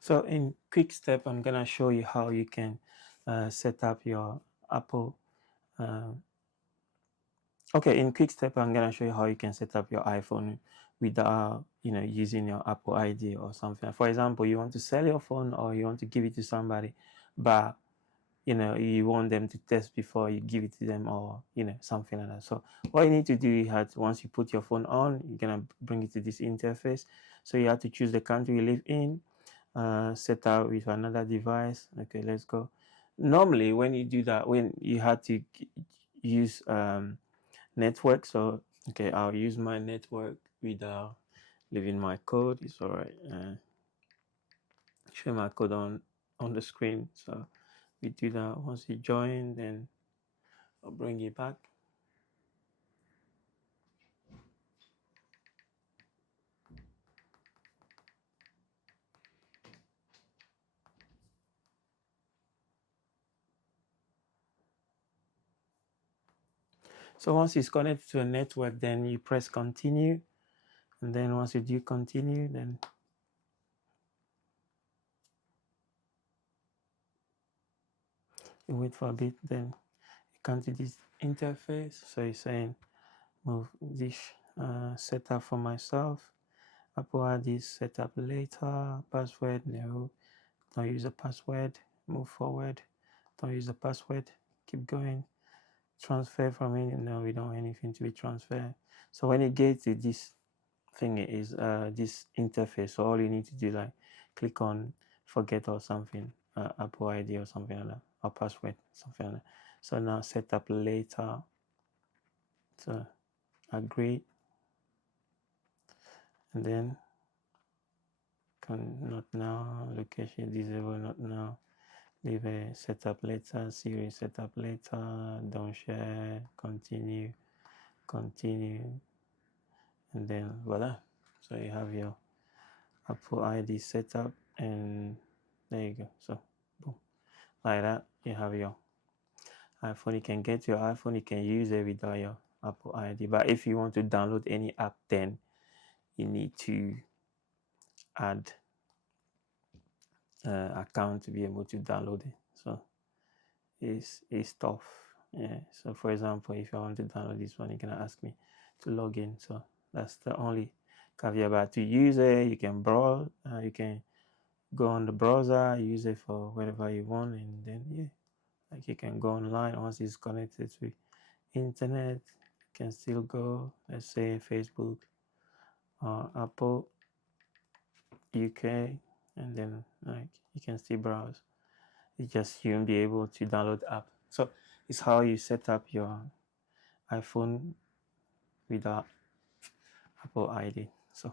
So in quick step, I'm gonna show you how you can set up your Apple. Okay, in quick step, I'm gonna show you how you can set up your iPhone without using your Apple ID or something. For example, you want to sell your phone or you want to give it to somebody, but you want them to test before you give it to them, or something like that. So what you need to do is once you put your phone on, you're gonna bring it to this interface. So you have to choose the country you live in, set up with another device. Okay, let's go. Normally when you do that, when you have to use network, so okay, I'll use my network without leaving my code. It's all right. Show my code on the screen. So we do that. Once you join, then I'll bring it back. So once it's connected to a network, then you press continue, and then once you do continue, then you wait for a bit, then you come to this interface. So you're saying move this setup for myself, Apple ID set up later, password no, don't use a password, move forward, don't use a password, keep going, transfer from it, no, we don't want anything to be transferred. So when you get to this thing is this interface, so all you need to do, like, click on forget or something, Apple ID or something like that, or password, something like that. So now set up later, so agree, and then not now, location disable, not now, leave a setup later, Siri setup later, don't share, continue, and then voila. So you have your Apple ID setup, and there you go. So boom, like that, you have your iPhone. You can get your iPhone, you can use it without your Apple ID. But if you want to download any app, then you need to add account to be able to download it. So it's tough. Yeah. So for example, if I want to download this one, you're gonna ask me to log in. So that's the only caveat. But to use it, you can browse. You can go on the browser, use it for whatever you want, and then like you can go online once it's connected to internet. You can still go, let's say Facebook or Apple UK, and then like you can still browse. It's just you won't be able to download the app. So it's how you set up your iPhone without Apple ID. So